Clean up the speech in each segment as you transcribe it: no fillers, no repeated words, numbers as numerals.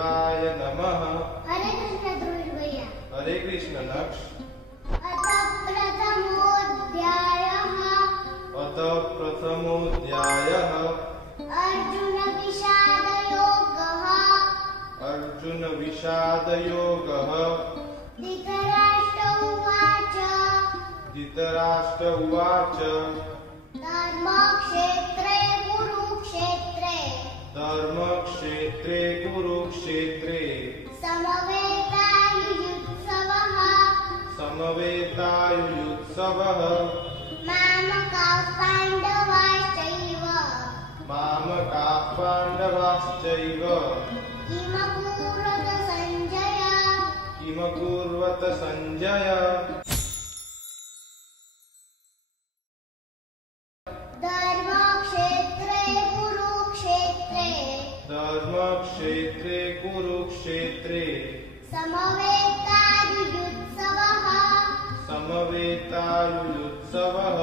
देवाय नमः। हरे कृष्ण ध्रुव भैया। हरे कृष्ण नक्ष। अथ प्रथमोऽध्यायः। अथ प्रथमोऽध्यायः। अर्जुन विषाद योगः। अर्जुन विषाद योगः। धृतराष्ट्र उवाच। धृतराष्ट्र उवाच। धर्मक्षेत्रे कुरुक्षेत्रे। धर्मक्षेत्रे कुरुक्षेत्रे। समवेतायुयुत्सवः। समवेतायुयुत्सवः। मामकाः पाण्डवाश्चैव। मामकाः पाण्डवाश्चैव। किमकुर्वत सञ्जय। किमकुर्वत सञ्जय। धर्मक्षेत्रे कुरुक्षेत्रे। धर्मक्षेत्रे कुरुक्षेत्रे। समवेतायुयुत्सवः। समवेतायुयुत्सवः।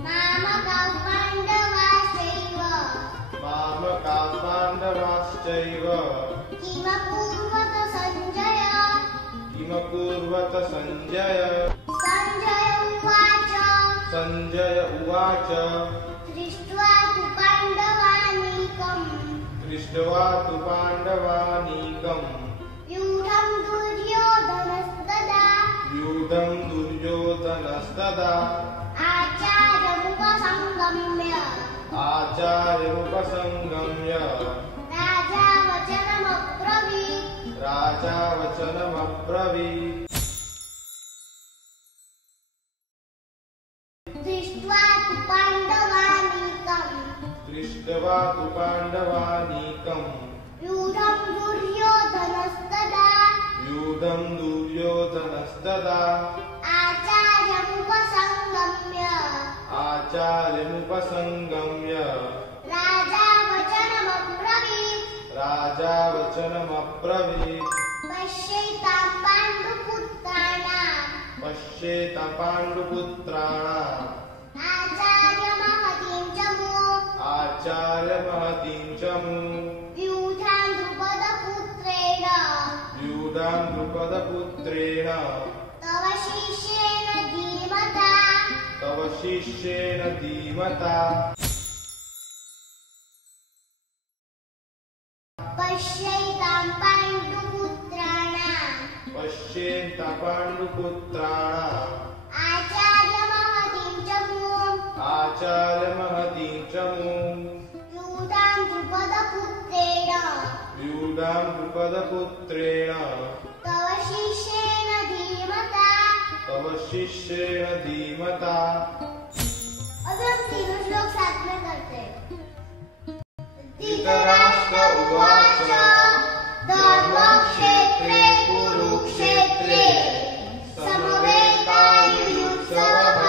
मामकाः पाण्डवाश्चैव। मामकाः पाण्डवाश्चैव। किमकुर्वत सञ्जय। किमकुर्वत सञ्जय। सञ्जय उवाच। सञ्जय उवाच। दृष्ट्वा तु पाण्डवानीकम्। दृष्ट्वा तु पाण्डवानीकम्। व्यूढं दुर्योधनस्तदा। व्यूढं दुर्योधनस्तदा। आचार्यमुपसंगम्य। आचार्यमुपसंगम्य। राजा वचनमब्रवीत्। राजा वचनमब्रवीत्। दृष्ट्वा तु पाण्डवानीकम्। दृष्ट्वा तु पाण्डवानीकम्। व्यूढं दुर्योधनस्तदा। व्यूढं दुर्योधनस्तदा। आचार्यमुपसंगम्य। आचार्यमुपसंगम्य। राजा वचनमब्रवीत्। राजा वचनमब्रवीत्। पश्यैतां पाण्डुपुत्राणां। पश्येतां पाण्डुपुत्राणाम्। आचार्यमहतीं च मूं। आचार्यमहतीं च मूं। व्यूढां द्रुपदपुत्रेण। व्यूढां द्रुपदपुत्रेण। तव शिष्येण धीमता। तव शिष्येण धीमता। पश्यैतां पाण्डुपुत्राणां। पश्येतां पाण्डुपुत्राणाम्। आचार्यमहतीं च मूं। आचार्यमहतीं च मूं। व्यूढां द्रुपदपुत्रेण। व्यूढां द्रुपदपुत्रेण। तव शिष्येण धीमता। तव शिष्येण धीमता। अभी हम तीनों श्लोक साथ में करते हैं। धृतराष्ट्र उवाच। धर्मक्षेत्रे कुरुक्षेत्रे। समवेतायुयुत्सवः।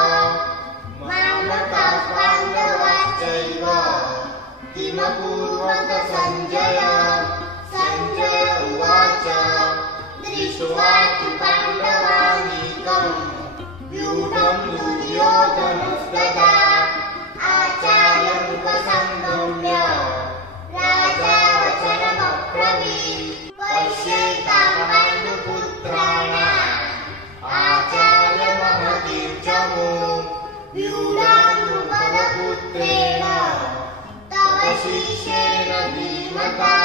मामकाः पाण्डवाश्चैव। किमकुर्वत सञ्जय। सञ्जय उवाच। दृष्ट्वा तु पाण्डवानीकम्। व्यूढं दुर्योधनस्तदा। आचार्यमुपसंगम्य। राजा वचनमब्रवीत्। पश्येतां पाण्डुपुत्राणाम्। आचार्यमहतीं च मूं। व्यूढां द्रुपदपुत्रेण। तव शिष्येण धीमता।